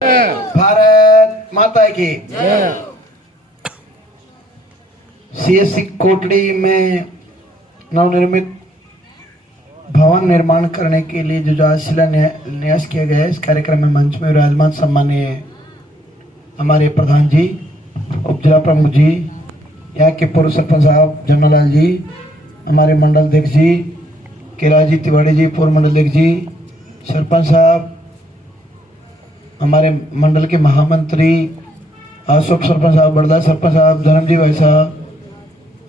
भारत माता की। सीएससी कोटड़ी में नवनिर्मित भवन निर्माण करने के लिए जो आज शिलान्यास किया गया है, इस कार्यक्रम में मंच में विराजमान सम्मानीय हमारे प्रधान जी, उप जिला प्रमुख जी, यहाँ के पूर्व सरपंच साहब जन्नालाल जी, हमारे मंडल अध्यक्ष जी कैलाश जी तिवारी जी, पूर्व मंडल अध्यक्ष जी, सरपंच साहब, हमारे मंडल के महामंत्री अशोक सरपंच साहब, बड़दा सरपंच साहब, धर्मजी भाई साहब,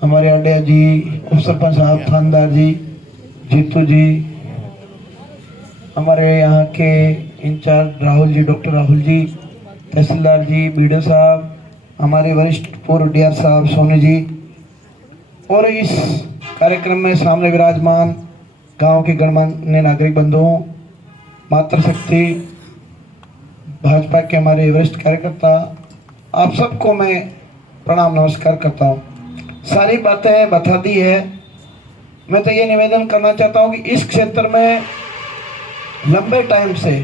हमारे अड्डा जी, उप सरपंच साहब, थानेदार जी, जीतू जी, हमारे यहाँ के इंचार्ज राहुल जी, डॉक्टर राहुल जी, तहसीलदार जी, बीडो साहब, हमारे वरिष्ठ पूर्व डीआर साहब सोनी जी, और इस कार्यक्रम में सामने विराजमान गांव के गणमान्य नागरिक बंधुओं, मातृशक्ति भाजपा के हमारे वरिष्ठ कार्यकर्ता, आप सबको मैं प्रणाम नमस्कार करता हूँ। सारी बातें बता दी है। मैं तो ये निवेदन करना चाहता हूँ कि इस क्षेत्र में लंबे टाइम से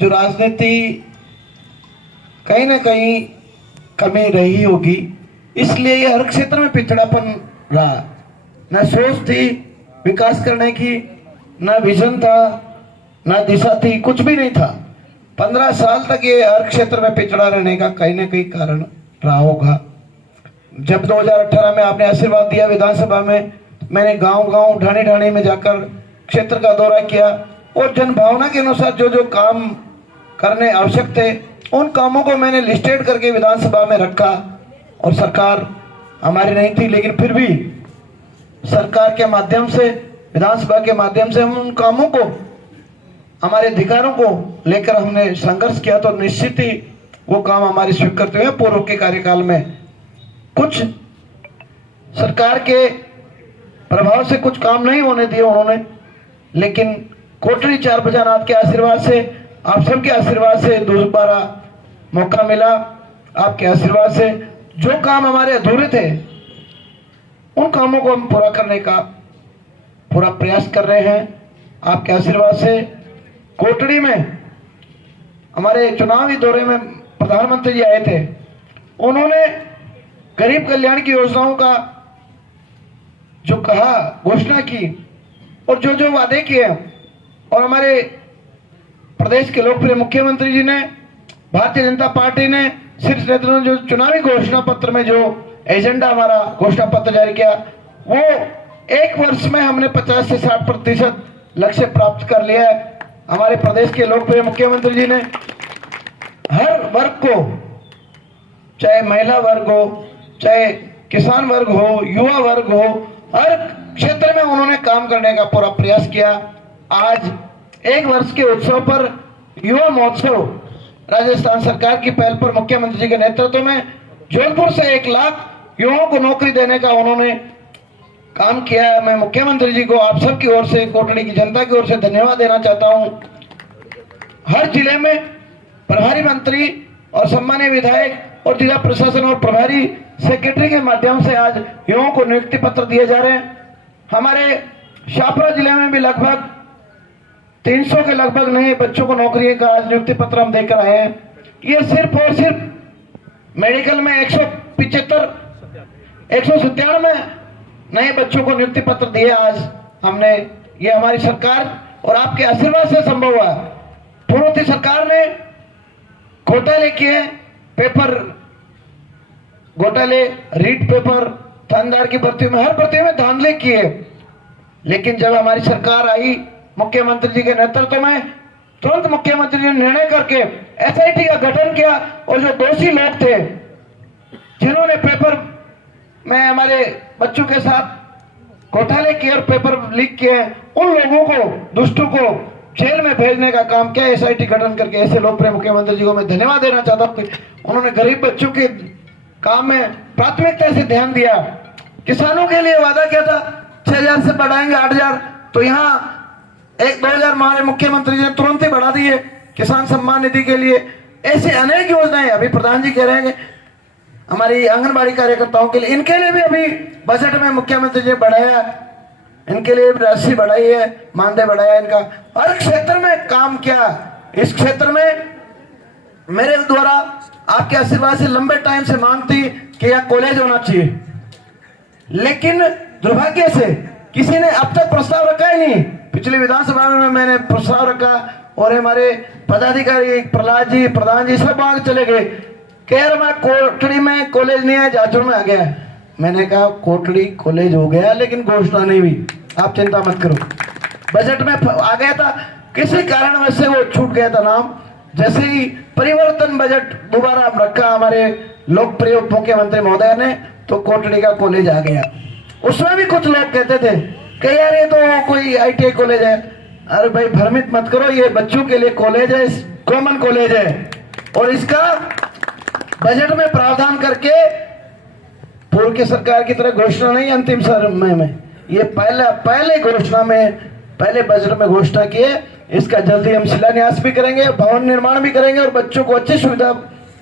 जो राजनीति कहीं ना कहीं कमी रही होगी, इसलिए ये हर क्षेत्र में पिछड़ापन रहा। न सोच थी विकास करने की, न विजन था, ना दिशा थी, कुछ भी नहीं था। 15 साल तक ये हर क्षेत्र में पिछड़ा रहने का कहीं ना कहीं कारण रहा होगा। जब 2018 में आपने आशीर्वाद दिया विधानसभा में, मैंने गांव-गांव ढाणी-ढाणी में जाकर क्षेत्र का दौरा किया और जनभावना के अनुसार जो जो काम करने आवश्यक थे, उन कामों को मैंने लिस्टेड करके विधानसभा में रखा। और सरकार हमारी नहीं थी, लेकिन फिर भी सरकार के माध्यम से, विधानसभा के माध्यम से हम उन कामों को, हमारे अधिकारों को लेकर हमने संघर्ष किया, तो निश्चित ही वो काम हमारे स्वीकृत हुए। पूर्व के कार्यकाल में कुछ सरकार के प्रभाव से कुछ काम नहीं होने दिए उन्होंने, लेकिन कोटड़ी 4 बजानाथ के आशीर्वाद से, आप सबके आशीर्वाद से दोबारा मौका मिला। आपके आशीर्वाद से जो काम हमारे अधूरे थे, उन कामों को हम पूरा करने का पूरा प्रयास कर रहे हैं। आपके आशीर्वाद से कोटड़ी में हमारे चुनावी दौरे में प्रधानमंत्री जी आए थे, उन्होंने गरीब कल्याण की योजनाओं का जो कहा, घोषणा की और जो जो वादे किए, और हमारे प्रदेश के लोकप्रिय मुख्यमंत्री जी ने, भारतीय जनता पार्टी ने शीर्ष नेतृत्व जो चुनावी घोषणा पत्र में जो एजेंडा हमारा घोषणा पत्र जारी किया, वो 1 वर्ष में हमने 50 से 60% लक्ष्य प्राप्त कर लिया है। हमारे प्रदेश के लोकप्रिय मुख्यमंत्री जी ने हर वर्ग को, चाहे महिला वर्ग हो, चाहे किसान वर्ग हो, युवा वर्ग हो, हर क्षेत्र में उन्होंने काम करने का पूरा प्रयास किया। आज 1 वर्ष के उत्सव पर युवा महोत्सव राजस्थान सरकार की पहल पर मुख्यमंत्री जी के नेतृत्व में जोधपुर से 1 लाख युवाओं को नौकरी देने का उन्होंने काम किया है। मैं मुख्यमंत्री जी को आप सब की ओर से, कोटड़ी की जनता की ओर से धन्यवाद देना चाहता हूं। हर जिले में प्रभारी मंत्री और सम्मानीय विधायक और जिला प्रशासन और प्रभारी सेक्रेटरी के माध्यम से आज युवाओं को नियुक्ति पत्र दिए जा रहे हैं। हमारे शाहपुरा जिले में भी लगभग 300 के लगभग नए बच्चों को नौकरी का आज नियुक्ति पत्र हम देकर आए हैं। ये सिर्फ और सिर्फ मेडिकल में 197 नए बच्चों को नियुक्ति पत्र दिए आज हमने। ये हमारी सरकार और आपके आशीर्वाद से संभव हुआ। पूर्व की सरकार ने घोटाले किए, पेपर घोटाले, रीट पेपर, थानेदार की भर्ती में, हर भर्ती में धांधले किए, लेकिन जब हमारी सरकार आई मुख्यमंत्री जी के नेतृत्व में, तुरंत मुख्यमंत्री जी ने निर्णय करके एसआईटी का गठन किया और जो दोषी लोग थे, जिन्होंने पेपर में हमारे बच्चों के साथ घोटाले किए और पेपर लीक किए, उन लोगों को, दुष्टों को जेल में भेजने का काम किया एसआईटी गठन करके। ऐसे लोकप्रिय मुख्यमंत्री जी को मैं धन्यवाद देना चाहता हूँ। उन्होंने गरीब बच्चों के काम में प्राथमिकता से ध्यान दिया। किसानों के लिए वादा किया था 6000 से बढ़ाएंगे 8000, तो यहाँ 2000 हमारे मुख्यमंत्री जी ने तुरंत ही बढ़ा दिए किसान सम्मान निधि के लिए। ऐसे अनेक योजनाएं अभी प्रधान जी कह रहे हैं हमारी आंगनबाड़ी कार्यकर्ताओं के लिए, इनके लिए भी अभी बजट में मुख्यमंत्री जी ने बढ़ाया। इनके लिए राशि बढ़ाई है, मानदेय बढ़ाया, इनका हर क्षेत्र में काम किया। इस क्षेत्र में मेरे द्वारा आपके आशीर्वाद से लंबे टाइम से मांग थी कि यह कॉलेज होना चाहिए, लेकिन दुर्भाग्य से किसी ने अब तक प्रस्ताव रखा ही नहीं। पिछली विधानसभा में मैंने प्रस्ताव रखा और हमारे पदाधिकारी प्रहलाद जी, प्रधान जी सब आगे चले गए कि यार हमारा कोटड़ी में कॉलेज नहीं है, जाचुर में आ गया है। मैंने कहा कोटड़ी कॉलेज हो गया लेकिन घोषणा नहीं हुई, आप चिंता मत करो। बजट में आ गया था, किसी कारण से वो छूट गया था नाम। जैसे ही परिवर्तन बजट दोबारा रखा हमारे लोकप्रिय उप मुख्यमंत्री महोदय ने, तो कोटड़ी का कॉलेज आ गया। उसमें भी कुछ लोग कहते थे कि यार ये तो कोई ITI कॉलेज है। अरे भाई भ्रमित मत करो, ये बच्चों के लिए कॉलेज है, कॉमन कॉलेज है और इसका बजट में प्रावधान करके पूर्व की सरकार की तरह घोषणा नहीं अंतिम समय में, ये पहले घोषणा में, पहले बजट में घोषणा किए। इसका जल्दी हम शिलान्यास भी करेंगे, भवन निर्माण भी करेंगे और बच्चों को अच्छी सुविधा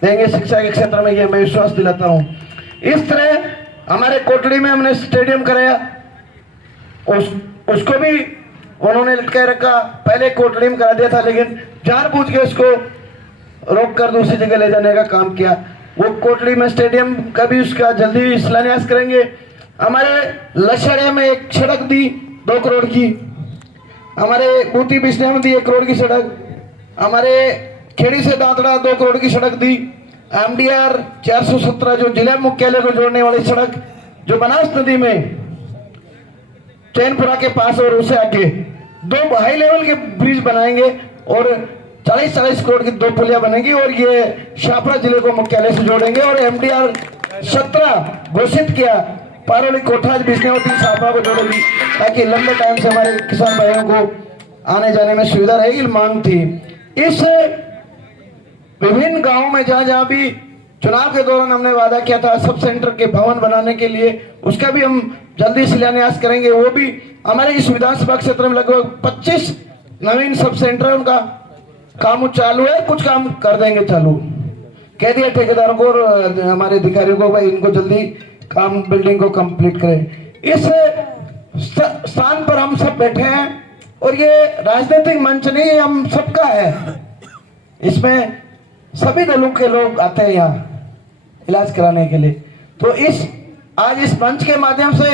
देंगे शिक्षा के क्षेत्र में, ये मैं विश्वास दिलाता हूँ। इस तरह हमारे कोटड़ी में हमने स्टेडियम कराया, उसको भी उन्होंने लटकाए रखा। पहले कोटड़ी में करा दिया था लेकिन जानबूझ के उसको रोक कर दूसरी जगह ले जाने का काम किया। वो कोटड़ी में स्टेडियम का भी उसका जल्दी शिलान्यास करेंगे। हमारे लक्षड़िया में एक सड़क दी 2 करोड़ की, हमारे बूटी बिस्ने में दी 1 करोड़ की सड़क, हमारे खेड़ी से दांतड़ा 2 करोड़ की सड़क दी। MDR 417 जो जिला मुख्यालय को जोड़ने वाली सड़क जो बनास नदी में चैनपुरा के पास और उसे आके 2 हाई लेवल के ब्रिज बनाएंगे और 40-40 करोड़ की 2 पुलिया बनेगी और ये शाहपुरा जिले को मुख्यालय से जोड़ेंगे। और MDR 17 घोषित किया, पारोली कोठाज बिस्नेवती शाहपुरा को जोड़ेगी ताकि लंबे टाइम से हमारे किसान भाइयों को आने जाने में सुविधा रहेगी, मांग थी। इस विभिन्न गांवों में जहां भी चुनाव के दौरान हमने वादा किया था सब सेंटर के भवन बनाने के लिए, उसका भी हम जल्दी शिलान्यास करेंगे। वो भी हमारे इस विधानसभा क्षेत्र में लगभग 25 नवीन सब सेंटर उनका काम चालू है, कुछ काम कर देंगे चालू, कह दिया ठेकेदारों को और हमारे अधिकारियों को भाई इनको जल्दी काम बिल्डिंग को कंप्लीट करें। इस स्थान पर हम सब बैठे हैं और ये राजनीतिक मंच नहीं, हम सबका है, इसमें सभी दलों के लोग आते हैं यहाँ इलाज कराने के लिए। तो आज इस मंच के माध्यम से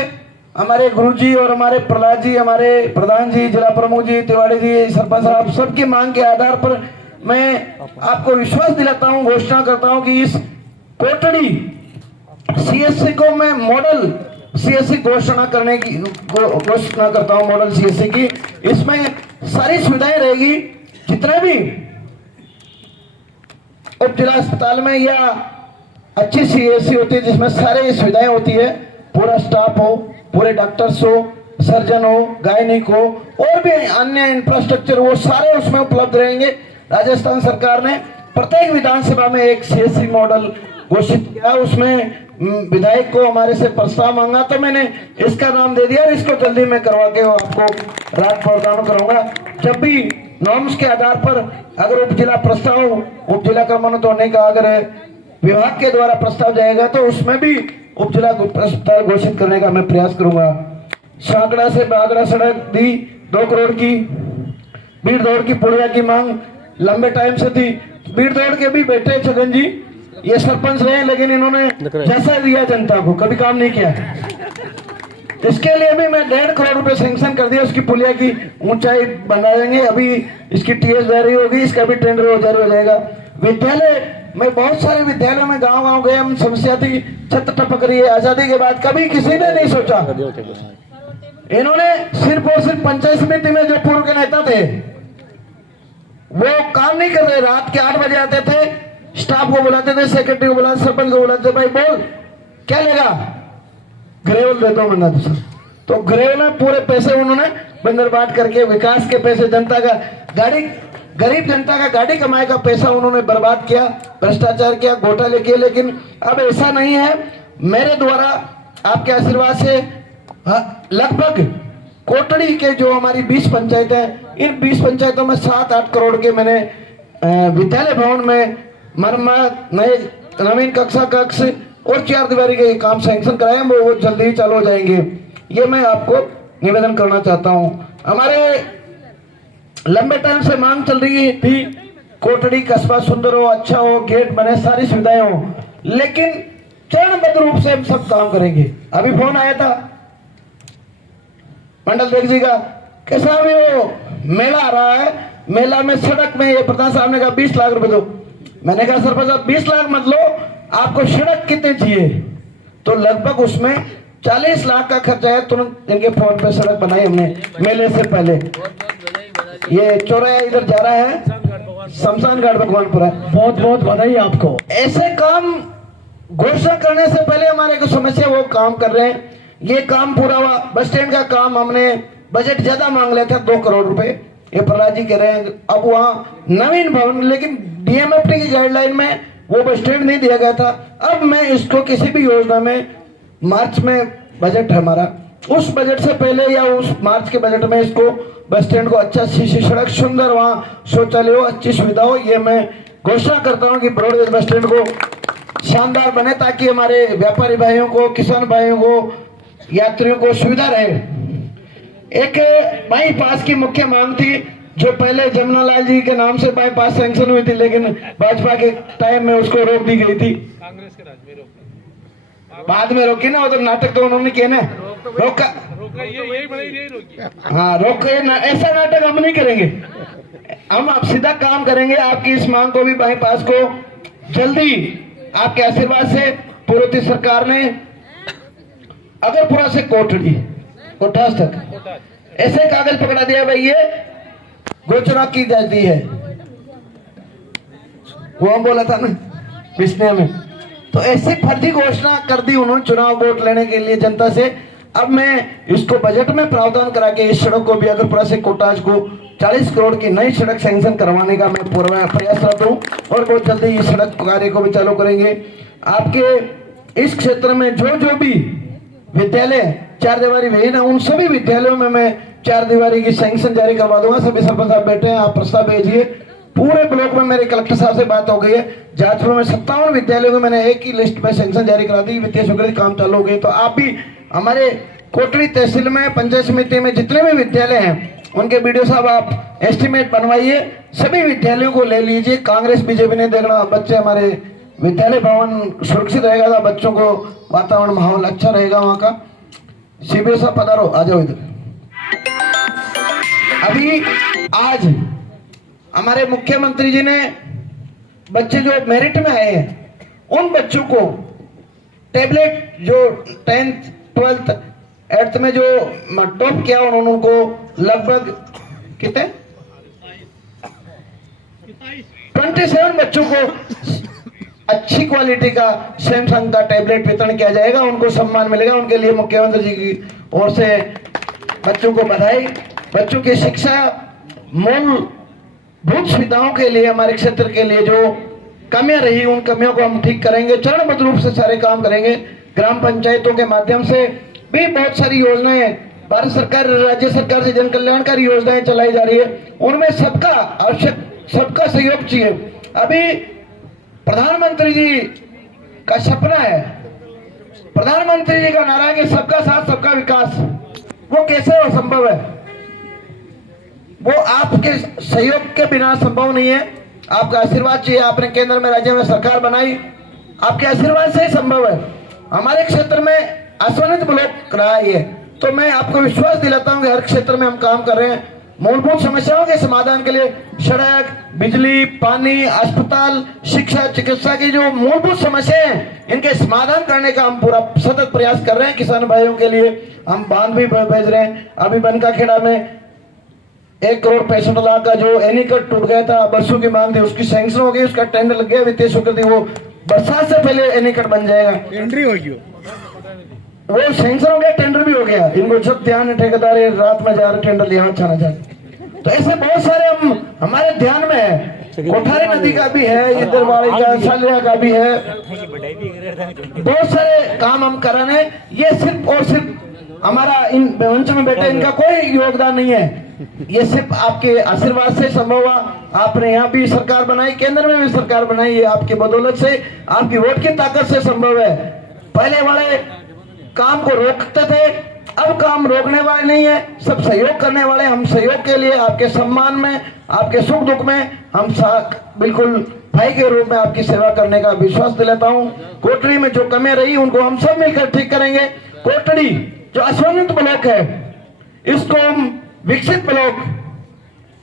हमारे गुरुजी और हमारे प्रहलाद जी, हमारे प्रधान जी, जिला प्रमुख जी, तिवाड़ी जी, सरपंच साहब सबकी मांग के आधार पर मैं आपको विश्वास दिलाता हूँ, घोषणा करता हूँ कि इस कोटड़ी CSC को मैं मॉडल CSC घोषणा करने की घोषणा करता हूँ, मॉडल CSC की। इसमें सारी सुविधाएं रहेगी, जितने भी उप जिला अस्पताल में या अच्छी CSC होती है जिसमें सारी सुविधाएं होती है, पूरा स्टाफ हो, पूरे डॉक्टर्स हो, सर्जन हो, गायनिक हो और भी अन्य इंफ्रास्ट्रक्चर, वो सारे उसमें उपलब्ध रहेंगे। राजस्थान सरकार ने प्रत्येक विधानसभा में एक CSC मॉडल घोषित किया, उसमें विधायक को हमारे से प्रस्ताव मांगा तो मैंने इसका नाम दे दिया और इसको जल्दी मैं करवा के आपको रात प्रदान करूंगा। जब भी नॉर्म्स के आधार पर अगर उप जिला प्रस्ताव, उप जिला क्रमांक होने का अगर विभाग के द्वारा प्रस्ताव जाएगा तो उसमें भी उप जिला अस्पताल घोषित करने का मैं प्रयास करूंगा। शाकड़ा से बागड़ा सड़क दी 2 करोड़ की, भीड़ दौड़ की पुड़िया की मांग लंबे टाइम से थी। भीड़ दौड़ के भी बैठे छगन जी, ये सरपंच रहे लेकिन इन्होंने जैसा दिया जनता को कभी काम नहीं किया। इसके लिए भी मैं 1.5 करोड़ रुपए सैंक्शन कर दिया, उसकी पुलिया की ऊंचाई बना देंगे। अभी इसकी TS जारी होगी, इसका भी टेंडर जारी हो जाएगा। विद्यालय में बहुत सारे विद्यालयों में गांव गए, हम समस्या थी, छत टपक रही है। आजादी के बाद कभी किसी ने नहीं सोचा, इन्होंने सिर्फ और सिर्फ पंचायत समिति में जो पूर्व के नेता थे वो काम नहीं कर रहे। रात के 8 बजे आते थे, स्टाफ को बुलाते थे, सेक्रेटरी को बुलाते, सरपंच को बुलाते थे, भाई बोल क्या लेगा, ग्रेवल देता हूं मैं दूसरा। तो ग्रेवल में पूरे पैसे उन्होंने बंदर बांट करके विकास के पैसे, जनता का गाड़ी, गरीब जनता का गाड़ी कमाए का पैसा उन्होंने बर्बाद किया, भ्रष्टाचार किया, घोटाले किए। लेकिन अब ऐसा नहीं है, मेरे द्वारा आपके आशीर्वाद से लगभग कोटड़ी के जो हमारी 20 पंचायतें हैं, इन 20 पंचायतों में 7-8 करोड़ के मैंने विद्यालय भवन में मरम्मत, नए नवीन कक्षा कक्ष और 4 दीवारी के काम सैंक्शन कराए, वो जल्दी ही चालू हो जाएंगे। ये मैं आपको निवेदन करना चाहता हूं। हमारे लंबे टाइम से मांग चल रही थी कोटड़ी कस्बा सुंदर हो, अच्छा हो, गेट बने, सारी सुविधाएं हो, लेकिन चरणबद्ध रूप से हम सब काम करेंगे। अभी फोन आया था मंडल देख जी का, कैसा भी हो मेला आ रहा है, मेला में सड़क में ये प्रधान साहब ने कहा 20 लाख रुपए दो। मैंने कहा सरपंच साहब 20 लाख मत लो, आपको सड़क कितने चाहिए? तो लगभग उसमें 40 लाख का खर्चा है। तुरंत इनके फोन पे सड़क बनाई हमने मेले से पहले। ये चौराहा इधर जा रहा है शमशान घाट भगवानपुरा। बहुत बहुत बधाई आपको। ऐसे काम घोषणा करने से पहले हमारे को समस्या वो काम कर रहे हैं। ये काम पूरा हुआ। बस स्टैंड का काम हमने बजट ज्यादा मांग लिया था 2 करोड़ रुपए, ये प्रहलाद जी कह रहे हैं अब वहाँ नवीन भवन, लेकिन डीएमएफटी की गाइडलाइन में वो बस स्टैंड नहीं दिया गया था। अब मैं इसको किसी भी योजना में मार्च में बजट है हमारा, उस बजट से पहले या उस मार्च के बजट में इसको बस स्टैंड को अच्छा सीसी सड़क, सुंदर वहाँ शौचालय हो, अच्छी सुविधा हो, ये मैं घोषणा करता हूँ कि ब्रॉडगेज बस स्टैंड को शानदार बने, ताकि हमारे व्यापारी भाइयों को, किसान भाइयों को, यात्रियों को सुविधा रहे। एक बाईपास की मुख्य मांग थी जो पहले जमुना लाल जी के नाम से बाईपास सैंक्शन हुई थी, लेकिन भाजपा के टाइम में उसको रोक दी गई थी। कांग्रेस के राज में रोक, बाद में रोकी ना, वो तो नाटक तो उन्होंने किए ना, रोका यही रोकी। हाँ रोक, ऐसा नाटक हम नहीं करेंगे। हम आप सीधा काम करेंगे। आपकी इस मांग को भी बाईपास को जल्दी आपके आशीर्वाद से पूर्ववर्ती सरकार ने अगरपुरा से कोठास तक ऐसे कागज पकड़ा दिया भाई ये घोषणा की जाती है। वो हम बोला था ना पिछले में, तो ऐसे फर्जी घोषणा कर दी उन्होंने चुनाव वोट लेने के लिए जनता से। अब मैं इसको बजट में प्रावधान करा के इस सड़क को भी अगरपुरा से कोटाज को 40 करोड़ की नई सड़क सैंक्शन करवाने का मैं पूरा प्रयासरत हूँ और बहुत जल्दी इस सड़क कार्य को भी चालू करेंगे। आपके इस क्षेत्र में जो भी विद्यालय 4 दीवारी विहीन है, उन सभी विद्यालयों में मैं 4 दीवारी की सैंक्शन जारी करवा दूंगा। सभी सरपंच साहब बैठे हैं, आप प्रस्ताव भेजिए। पूरे ब्लॉक में मेरे कलेक्टर साहब से बात हो गई है। जाजपुर में 57 विद्यालयों को मैंने एक ही लिस्ट में सैंक्शन जारी करा दी, वित्तीय स्वीकृति काम चालू हो गई। तो आप भी हमारे कोटड़ी तहसील में, पंचायत समिति में जितने भी विद्यालय हैं, उनके बीडीओ साहब आप एस्टिमेट बनवाइए, सभी विद्यालयों को ले लीजिए। कांग्रेस बीजेपी ने देखना, बच्चे हमारे विद्यालय भवन सुरक्षित रहेगा, बच्चों को वातावरण माहौल अच्छा रहेगा वहाँ का। सीबीओ साहब पधारो, आ जाओ इधर। अभी आज हमारे मुख्यमंत्री जी ने बच्चे जो मेरिट में आए हैं उन बच्चों को टैबलेट, जो 10th 12th 8th में जो टॉप किया उन्होंने उनको लगभग कितने 27 बच्चों को अच्छी क्वालिटी का सैमसंग का टैबलेट वितरण किया जाएगा, उनको सम्मान मिलेगा। उनके लिए मुख्यमंत्री जी की ओर से बच्चों को बधाई। बच्चों की शिक्षा, मूलभूत सुविधाओं के लिए हमारे क्षेत्र के लिए जो कमियां रही, उन कमियों को हम ठीक करेंगे। चरणबद्ध रूप से सारे काम करेंगे। ग्राम पंचायतों के माध्यम से भी बहुत सारी योजनाएं भारत सरकार, राज्य सरकार से जन कल्याणकारी योजनाएं चलाई जा रही है, उनमें सबका आवश्यक, सबका सहयोग चाहिए। अभी प्रधानमंत्री जी का सपना है, प्रधानमंत्री जी का नारा है कि सबका साथ सबका विकास। वो कैसे हो संभव है? वो आपके सहयोग के बिना संभव नहीं है। आपका आशीर्वाद चाहिए। आपने केंद्र में, राज्य में सरकार बनाई, आपके आशीर्वाद से ही संभव है। हमारे क्षेत्र में आश्वानित ब्लॉक रहा है, तो मैं आपको विश्वास दिलाता हूं कि हर क्षेत्र में हम काम कर रहे हैं। मूलभूत समस्याओं के समाधान के लिए सड़क, बिजली, पानी, अस्पताल, शिक्षा, चिकित्सा की जो मूलभूत समस्याएं हैं, इनके समाधान करने का हम पूरा सतत प्रयास कर रहे हैं। किसान भाइयों के लिए हम बांध भी भेज रहे हैं। अभी बनका खेड़ा में 1 करोड़ 65 लाख का जो एनीकट टूट गया था, बरसों की मांग थी, उसकी सैंक्शन हो गई, उसका टेंडर लग गया, वित्तीय स्वीकृति, वो बरसात से पहले एनीकट बन जाएगा। एंट्री होगी, वो सैंक्शन हो गया, टेंडर भी हो गया। इनको सब ध्यान है, ठेकेदार रात में जा रहे टेंडर लिया अच्छा ना जाए। तो ऐसे बहुत सारे हम हमारे ध्यान में है। कोठारी नदी का भी है, इधर वाली का, सालिया का भी है, बहुत सारे काम हम कर रहे हैं। ये सिर्फ और सिर्फ हमारा इन मंच में बैठे इनका कोई योगदान नहीं है, ये सिर्फ आपके आशीर्वाद से संभव हुआ। आपने यहाँ भी सरकार बनाई, केंद्र में भी सरकार बनाई, ये आपकी बदौलत से, आपकी वोट की ताकत से संभव है। पहले वाले काम को रोकते थे, अब काम रोकने वाले नहीं है, सब सहयोग करने वाले। हम सहयोग के लिए आपके सम्मान में, आपके सुख दुख में हम बिल्कुल भाई के रूप में आपकी सेवा करने का विश्वास दिलाता हूँ। कोटड़ी में जो कमियां रही उनको हम सब मिलकर ठीक करेंगे। कोटड़ी जो असमन्वित ब्लॉक है इसको हम विकसित ब्लॉक,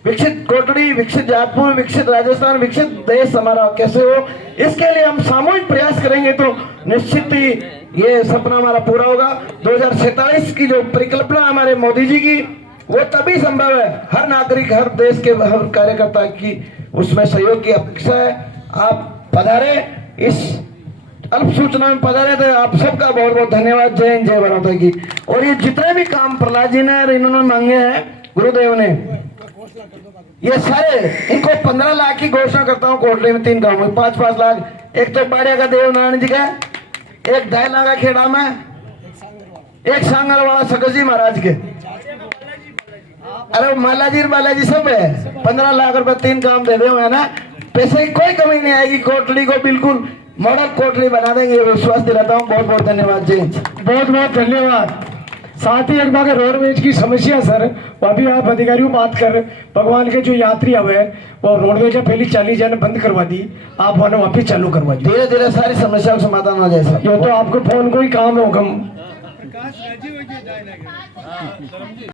विकसित कोटड़ी, विकसित जातपुर, विकसित राजस्थान, विकसित देश हमारा कैसे हो, इसके लिए हम सामूहिक प्रयास करेंगे तो निश्चित ही ये सपना हमारा पूरा होगा। 2047 की जो परिकल्पना हमारे मोदी जी की वो तभी संभव है, हर नागरिक, हर देश के हर कार्यकर्ता की उसमें सहयोग की अपेक्षा है। आप पधारे, इस अल्प सूचना में पधारे थे, आप सबका बहुत बहुत धन्यवाद। जय हिंद, जय बनौता की। और ये जितने भी काम प्रहलाद जी ने इन्होंने मांगे हैं गुरुदेव ने, ये सारे इनको 15 लाख की घोषणा करता हूँ। कोटड़ी में 3 गाँव में 5-5 लाख, एक तो बाड़िया का देव नारायण जी का, एक दायला का खेड़ा में, एक सांगल वाला सकल जी महाराज के, अरे बालाजी सब है। 15 लाख रुपए 3 काम दे दे है ना, पैसे की कोई कमी नहीं आएगी। कोटड़ी को बिल्कुल मॉडल कोटड़ी बना देंगे, विश्वास दिलाता हूँ। बहुत बहुत धन्यवाद। जय हिंद। बहुत बहुत धन्यवाद। साथ ही एक बार रोडवेज की समस्या सर, वो अभी आप अधिकारियों बात कर, भगवान के जो यात्री हुए वो रोडवेज पहले 40 जन बंद करवा दी, आप वहाँ वापिस चालू करवा दी। धीरे धीरे सारी समस्या का समाधान हो जाए सर। ये तो आपको फोन को ही काम होगा।